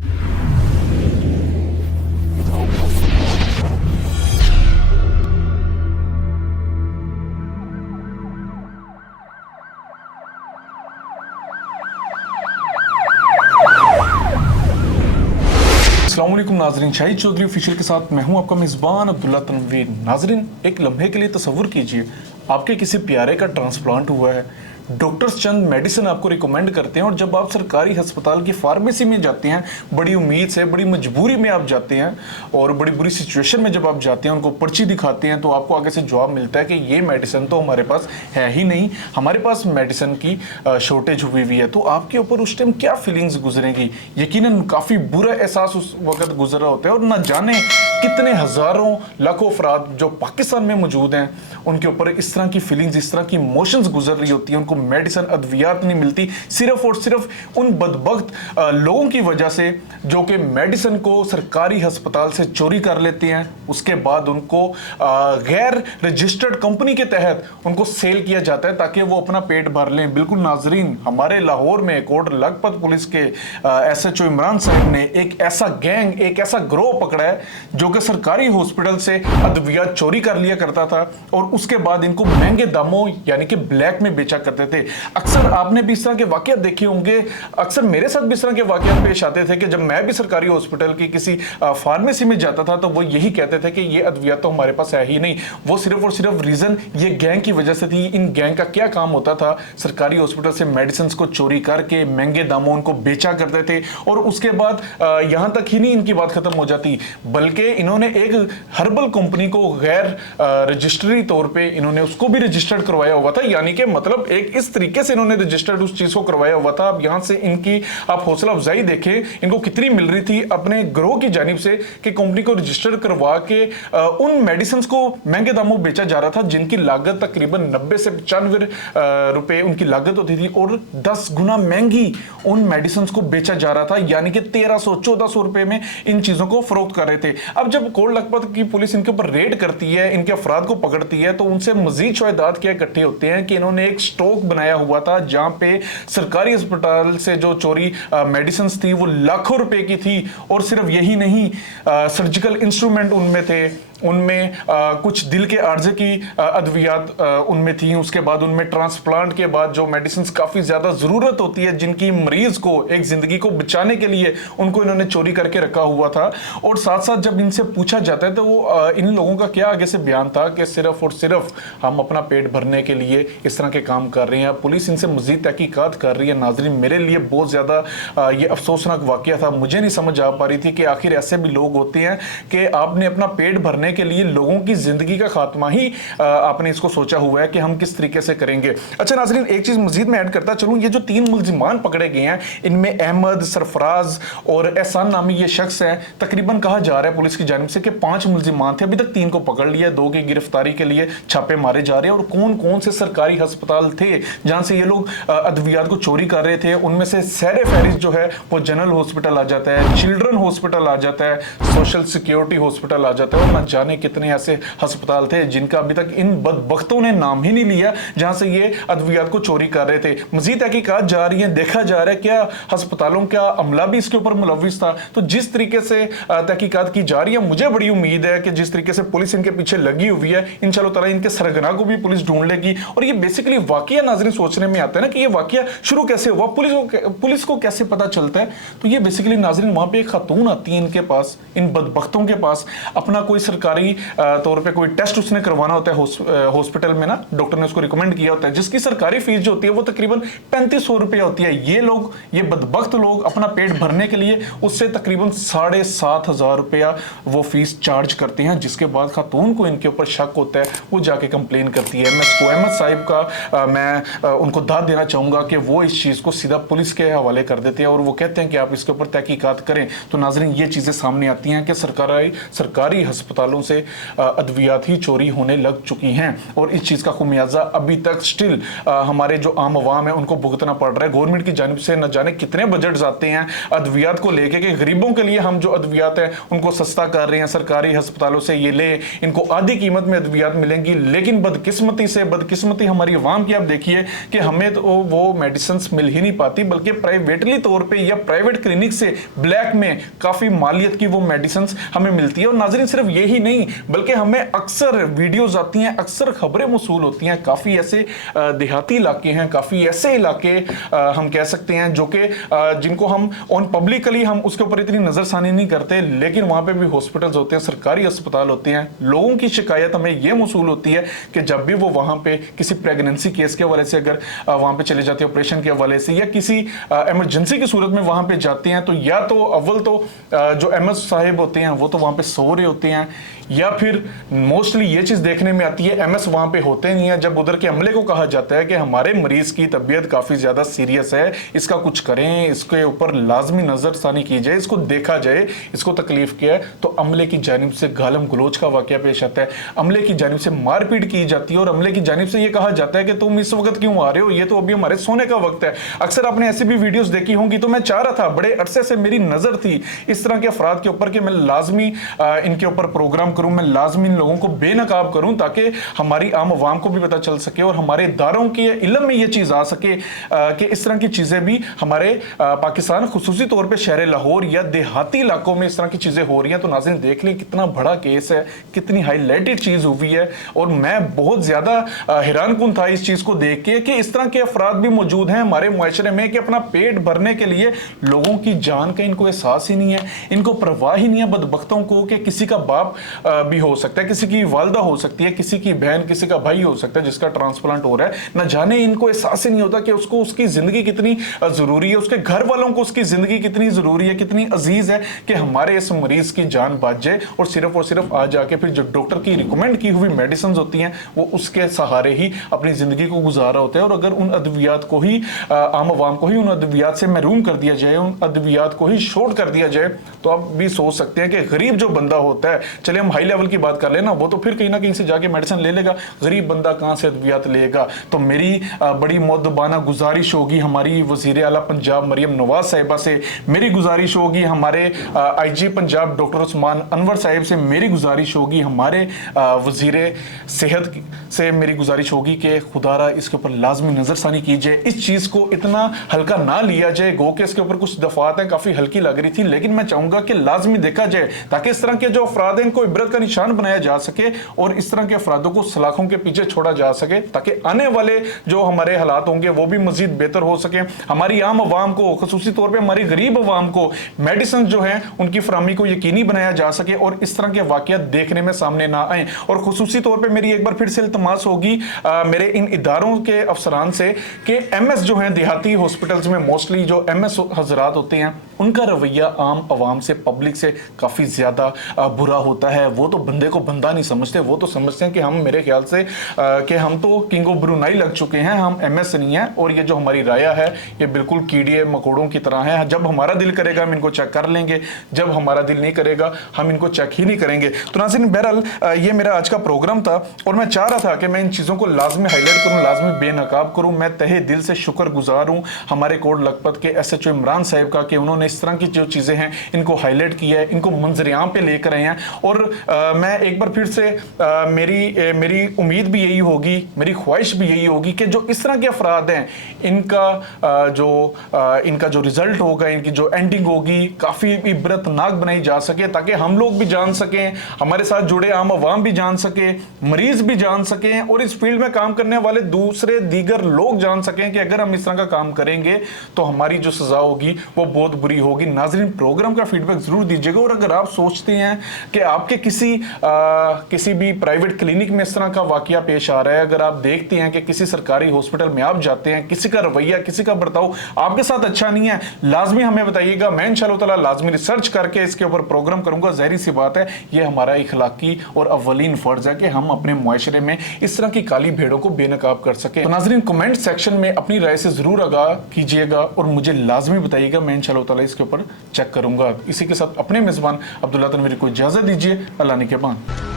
अस्सलाम वालेकुम नाजरीन, शाहिद चौधरी ऑफिशियल के साथ मैं हूं आपका मेज़बान अब्दुल्ला तनवीर। नाजरीन, एक लम्हे के लिए तसव्वुर कीजिए आपके किसी प्यारे का ट्रांसप्लांट हुआ है, डॉक्टर्स चंद मेडिसिन आपको रिकमेंड करते हैं और जब आप सरकारी अस्पताल की फार्मेसी में जाते हैं, बड़ी उम्मीद से, बड़ी मजबूरी में आप जाते हैं और बड़ी बुरी सिचुएशन में जब आप जाते हैं, उनको पर्ची दिखाते हैं तो आपको आगे से जवाब मिलता है कि ये मेडिसिन तो हमारे पास है ही नहीं, हमारे पास मेडिसिन की शॉर्टेज हुई हुई है। तो आपके ऊपर उस टाइम क्या फीलिंग्स गुजरेंगी? यकीनन काफ़ी बुरा एहसास उस वक्त गुजर रहा होता है और ना जाने कितने हज़ारों लाखों अफराद जो पाकिस्तान में मौजूद हैं उनके ऊपर इस तरह की फीलिंग्स, इस तरह की इमोशंस गुजर रही होती है। उनको मेडिसिन, अद्वियात नहीं मिलती, सिर्फ और सिर्फ उन बदबख्त लोगों की वजह से जो कि मेडिसिन को सरकारी अस्पताल से चोरी कर लेते हैं, उसके बाद उनको गैर रजिस्टर्ड कंपनी के तहत उनको सेल किया जाता है ताकि वो अपना पेट भर लें। बिल्कुल नाजरीन, हमारे लाहौर में कोट लखपत पुलिस के SHO इमरान साहब ने एक ऐसा गैंग, एक ऐसा ग्रोह पकड़ा है जो कि सरकारी हॉस्पिटल से अद्वियात चोरी कर लिया करता था और उसके बाद इनको महंगे दामों यानी कि ब्लैक में बेचा करते थे। अक्सर आपने भी इस तरह के वाकयात देखे होंगे, अक्सर मेरे साथ भी इस तरह के वाकयात पेश आते थे कि जब मैं भी सरकारी हॉस्पिटल की किसी फार्मेसी में जाता था तो वो यही कहते थे कि ये अद्वियात तो हमारे पास है ही नहीं। वो सिर्फ और सिर्फ रीजन ये गैंग की वजह से थी। इन गैंग का क्या काम होता था? सरकारी हॉस्पिटल से मेडिसिन को चोरी करके महंगे दामों उनको बेचा करते थे और उसके बाद यहां तक ही नहीं इनकी बात खत्म हो जाती, बल्कि इन्होंने एक हर्बल कंपनी को गैर रजिस्ट्री तौर पे इन्होंने उसको भी रजिस्टर्ड करवाया हुआ था। यानी कि मतलब एक इस तरीके से इन्होंने रजिस्टर्ड उस चीज को करवाया हुआ था। अब यहां से इनकी आप हौसला अफजाई देखें, इनको कितनी मिल रही थी अपने ग्रोह की जानिब से कि कंपनी को रजिस्टर्ड करवा के उन मेडिसिन को महंगे दामों बेचा जा रहा था जिनकी लागत तकरीबन 90 से 95 रुपए उनकी लागत होती थी और 10 गुना महंगी उन मेडिसिन को बेचा जा रहा था। यानी कि 1300-1400 रुपए में इन चीजों को फरोख्त कर रहे थे। अब जब कोट लखपत की पुलिस इनके ऊपर रेड करती है, इनके अफराद को पकड़ती है, तो उनसे मजीद शवाहिदात क्या इकट्ठे होते हैं कि इन्होंने एक स्टॉक बनाया हुआ था जहां पे सरकारी अस्पताल से जो चोरी मेडिसिन थी वो लाखों रुपए की थी और सिर्फ यही नहीं, सर्जिकल इंस्ट्रूमेंट उनमें थे, उनमें कुछ दिल के आर्जे की अद्वियात उनमें थी। उसके बाद उनमें ट्रांसप्लांट के बाद जो मेडिसिन काफ़ी ज़्यादा ज़रूरत होती है जिनकी मरीज को एक ज़िंदगी को बचाने के लिए, उनको इन्होंने चोरी करके रखा हुआ था। और साथ साथ जब इनसे पूछा जाता है तो वो इन लोगों का क्या आगे से बयान था कि सिर्फ और सिर्फ हम अपना पेट भरने के लिए इस तरह के काम कर रहे हैं। पुलिस इनसे मज़ीद तहकीकात कर रही है। नाजरीन, मेरे लिए बहुत ज़्यादा ये अफसोसनाक वाक़या था। मुझे नहीं समझ आ पा रही थी कि आखिर ऐसे भी लोग होते हैं कि आपने अपना पेट भरने के लिए लोगों की जिंदगी का खात्मा ही आपने इसको सोचा हुआ है कि हम किस तरीके से करेंगे। अच्छा नाजरीन, एक चीज मजीद में ऐड करता चलूं, ये जो 3 मुलजिमान पकड़े गए हैं इनमें अहमद, सरफराज और एहसान नामी ये शख्स है। तकरीबन कहा जा रहा है पुलिस की जानिब से कि 5 मुलजिमान थे, अभी तक 3 को पकड़ लिया, 2 की गिरफ्तारी के लिए छापे मारे जा रहे हैं। और कौन कौन से सरकारी अस्पताल थे जहां से ये लोग अद्वियात को चोरी कर रहे थे, उनमें से सैर फहरिस्त जो है वो जनरल हॉस्पिटल आ जाता है, चिल्ड्रन हॉस्पिटल आ जाता है, सोशल सिक्योरिटी हॉस्पिटल आ जाता है और ना जाने कितने ऐसे अस्पताल थे जिनका अभी तक इन बदबख्तों ने नाम ही नहीं लिया जहां से ये अद्वियात को चोरी कर रहे थे। मजीद तहकीकात जा रही है, देखा जा रहा है क्या अस्पतालों का अमला भी इसके ऊपर मुलविस था। तो जिस तरीके से तहकीकात की जा रही है, मुझे बड़ी उम्मीद है कि जिस तरीके से पुलिस इनके पीछे लगी हुई है, इंशाल्लाह ताला इनके सरगना को भी पुलिस ढूंढ लेगी। और ये बेसिकली वाकया नाज़रीन सोचने में आता है ना कि ये वाकया शुरू कैसे हुआ, पुलिस को कैसे पता चलता है। तो ये बेसिकली नाज़रीन वहां पे एक खातून आती है इनके पास, इन बदबख्तों के पास, अपना कोई सरकारी तौर पे कोई टेस्ट उसने करवाना होता है हॉस्पिटल में ना, डॉक्टर ने उसको रिकमेंड किया होता है, जिसकी सरकारी फीस जो होती है वो तकरीबन 3500 रुपया होती है। ये लोग, ये बदबख्त लोग अपना पेट भरने के लिए उससे तकरीबन 7500 रुपया वो फीस चार्ज करते हैं, जिसके बाद खातून को इनके ऊपर शक होता है, वो जाके कंप्लेन करती है। मैं इसको अहमद साहिब का मैं उनको दाद देना चाहूंगा कि वो इस चीज को सीधा पुलिस के हवाले कर देते हैं और वो कहते हैं कि आप इसके ऊपर तहकीकात करें। तो नाजरीन, ये चीजें सामने आती हैं कि सरकारी अस्पतालों अस्पतालों से अद्वियात ही चोरी होने लग चुकी हैं और इस चीज़ का खुमियाजा अभी तक स्टिल हमारे जो आम आवाम है उनको भुगतना पड़ रहा है। गवर्नमेंट की जानिब से न जाने कितने बजट आते हैं अद्वियात को लेके कि गरीबों के लिए हम जो अद्वियात है उनको सस्ता कर रहे हैं, सरकारी अस्पतालों से ये ले, इनको आधी कीमत में अद्वियात मिलेंगी। लेकिन बदकिस्मती हमारी आवाम की आप देखिए कि हमें तो वो मेडिसिन मिल ही नहीं पाती, बल्कि प्राइवेटली तौर पे या प्राइवेट क्लिनिक से ब्लैक में काफी मालियत की वो मेडिसिन हमें मिलती है। और नाज़रीन सिर्फ यही नहीं बल्कि हमें अक्सर वीडियोस आती हैं, अक्सर खबरें मौसूल होती हैं, काफी ऐसे देहाती इलाके हैं, काफी ऐसे इलाके हम कह सकते हैं जो कि जिनको हम ऑन पब्लिकली हम उसके ऊपर इतनी नजरसानी नहीं करते, लेकिन वहां पे भी हॉस्पिटल्स होते हैं, सरकारी अस्पताल होते हैं। लोगों की शिकायत हमें यह मौसूल होती है कि जब भी वो वहां पे किसी प्रेगनेंसी केस के हवाले से अगर वहां पे चले जाते हैं, ऑपरेशन के हवाले से या किसी इमरजेंसी की सूरत में वहां पे जाते हैं, तो या तो अव्वल तो जो एमएस साहिब होते हैं वो तो वहां पे सो रहे होते हैं, या फिर मोस्टली ये चीज देखने में आती है एमएस वहां पे होते नहीं है। जब उधर के अमले को कहा जाता है कि हमारे मरीज की तबीयत काफी ज्यादा सीरियस है, इसका कुछ करें, इसके ऊपर लाजमी नजरसानी की जाए, इसको देखा जाए, इसको तकलीफ क्या है, तो अमले की जानिब से गालम गलोच का वाकया पेश आता है, अमले की जानिब से मारपीट की जाती है और अमले की जानिब से यह कहा जाता है कि तुम इस वक्त क्यों आ रहे हो, ये तो अभी हमारे सोने का वक्त है। अक्सर आपने ऐसी भी वीडियोस देखी होंगी, तो मैं चाह रहा था, बड़े अरसे से मेरी नजर थी इस तरह के अफराद के ऊपर कि मैं लाजमी इनके ऊपर प्रोग्राम करूं, मैं लाजमी इन लोगों को बेनकाब करूं ताकि हमारी आम आवाम को भी पता चल सके और हमारे इदारों के इल्म में ये चीज आ सके कि इस तरह की चीजें भी हमारे पाकिस्तान खुसूसी तौर पे शहर लाहौर या देहाती इलाकों में इस तरह की चीजें हो रही हैं। तो नाज़रीन देख लें कितना बड़ा केस है, कितनी हाईलाइटेड चीज हुई है और मैं बहुत ज्यादा हैरान कुन था इस चीज को देख के कि इस तरह के अफराद भी मौजूद हैं हमारे मुआशरे में कि अपना पेट भरने के लिए लोगों की जान का इनको एहसास ही नहीं है, इनको परवाह ही नहीं है बदबख्तों को कि किसी का बाप भी हो सकता है, किसी की वालदा हो सकती है, किसी की बहन, किसी का भाई हो सकता है जिसका ट्रांसप्लांट हो रहा है, न जाने इनको एहसास ही नहीं होता कि उसको उसकी जिंदगी कितनी जरूरी है, उसके घर वालों को उसकी जिंदगी कितनी जरूरी है, कितनी अजीज है कि हमारे इस मरीज की जान बच जाए और सिर्फ आ जाके फिर जो डॉक्टर की रिकमेंड की हुई मेडिसिन होती हैं वो उसके सहारे ही अपनी जिंदगी को गुजारा होता है। और अगर उन अद्वियात को ही आम आवाम को ही उन अद्वियात से महरूम कर दिया जाए, उन अद्वियात को ही शॉर्ट कर दिया जाए, तो आप भी सोच सकते हैं कि गरीब जो बंदा होता है, चलिए हम हाई लेवल की बात कर लेना, वो तो फिर कहीं ना कहीं से जाके मेडिसिन ले लेगा, गरीब बंदा कहां से अद्वियात लेगा। तो मेरी बड़ी मुअद्दबाना गुजारिश होगी हमारी वजीर आला पंजाब मरियम नवाज साहिबा से, मेरी गुजारिश होगी हमारे आईजी पंजाब डॉक्टर उस्मान अनवर साहिब से, मेरी गुजारिश होगी हमारे वजीर सेहत से, मेरी गुजारिश होगी कि खुदारा इसके ऊपर लाजमी नजरसानी की जाए, इस चीज को इतना हल्का ना लिया जाए। गो के इसके ऊपर कुछ दफात हैं काफी हल्की लग रही थी, लेकिन मैं चाहूंगा कि लाजमी देखा जाए ताकि इस तरह के जो अफराद हैं इनको इबरत का निशान बनाया जा सके और इस तरह के अफरादों को सलाखों के पीछे छोड़ा जा सके ताकि आने वाले जो हमारे हालात होंगे वो भी मजीद बेहतर हो सके। हमारी आम आवाम को, खुसूसी तौर पे हमारी गरीब आवाम को मेडिसिन जो है उनकी फराहमी को यकीनी बनाया जा सके और इस तरह के वाकयात देखने में सामने ना आए। और खुसूसी तौर पे मेरी एक बार फिर से इल्तमास होगी मेरे इन इदारों के अफसरान से कि एमएस जो है देहाती हॉस्पिटल्स में मोस्टली जो एमएस हजरात होते हैं उनका रवैया आम आवाम से, पब्लिक से काफी ज्यादा बुरा होता है। वो तो बंदे को बंदा नहीं समझते, वो तो समझते हैं कि हम, मेरे ख्याल से कि हम तो किंग ऑफ ब्रुनाई लग चुके हैं, हम एमएस नहीं है और ये जो हमारी राया है ये बिल्कुल कीड़े मकोड़ों की तरह है। जब हमारा दिल करेगा हम इनको चेक कर लेंगे, जब हमारा दिल नहीं करेगा हम इनको चेक ही नहीं करेंगे। तो नाज़रीन बहरहाल ये मेरा आज का प्रोग्राम था और मैं चाह रहा था कि मैं इन चीज़ों को लाजमी हाईलाइट करूँ, लाजमी बेनकाब करूँ। मैं तहे दिल से शुक्रगुजार हूँ हमारे कोट लखपत के SHO इमरान साहिब का कि उन्होंने इस तरह की जो चीज़ें हैं इनको हाईलाइट किया है, इनको मंजर-ए-आम पे लेकर आए हैं। और मैं एक बार फिर से मेरी उम्मीद भी यही होगी, मेरी ख्वाहिश भी यही होगी कि जो इस तरह के अफराद हैं इनका जो रिजल्ट होगा, इनकी जो एंडिंग होगी काफ़ी इबरतनाक बनाई जा सके ताकि हम लोग भी जान सकें, हमारे साथ जुड़े आम आवाम भी जान सके, मरीज भी जान सकें और इस फील्ड में काम करने वाले दूसरे दीगर लोग जान सकें कि अगर हम इस तरह का काम करेंगे तो हमारी जो सजा होगी वो बहुत बुरी होगी। नाज़रीन प्रोग्राम का फीडबैक जरूर दीजिएगा और अगर आप सोचते हैं कि आपके किसी भी प्राइवेट क्लिनिक में इस तरह का वाकया पेश आ रहा है, अगर आप देखते हैं कि किसी सरकारी हॉस्पिटल में आप जाते हैं, किसी का रवैया, किसी का बर्ताव आपके साथ अच्छा नहीं है, लाजमी हमें बताइएगा। मैं इंशाअल्लाह ताला लाजमी रिसर्च करके इसके ऊपर प्रोग्राम करूंगा। ज़ाहिर सी बात है ये हमारा इखलाकी और अव्वलीन फर्ज है कि हम अपने मुआशरे में इस तरह की काली भेड़ों को बेनकाब कर सके। तो नाज़रीन कमेंट सेक्शन में अपनी राय से जरूर आगाह कीजिएगा और मुझे लाजमी बताइएगा, मैं इंशाअल्लाह ताला इसके ऊपर चेक करूंगा। इसी के साथ अपने मेजबान अब्दुल्ला तनवीर को इजाजत दीजिए। अल्लाह ने के बाद।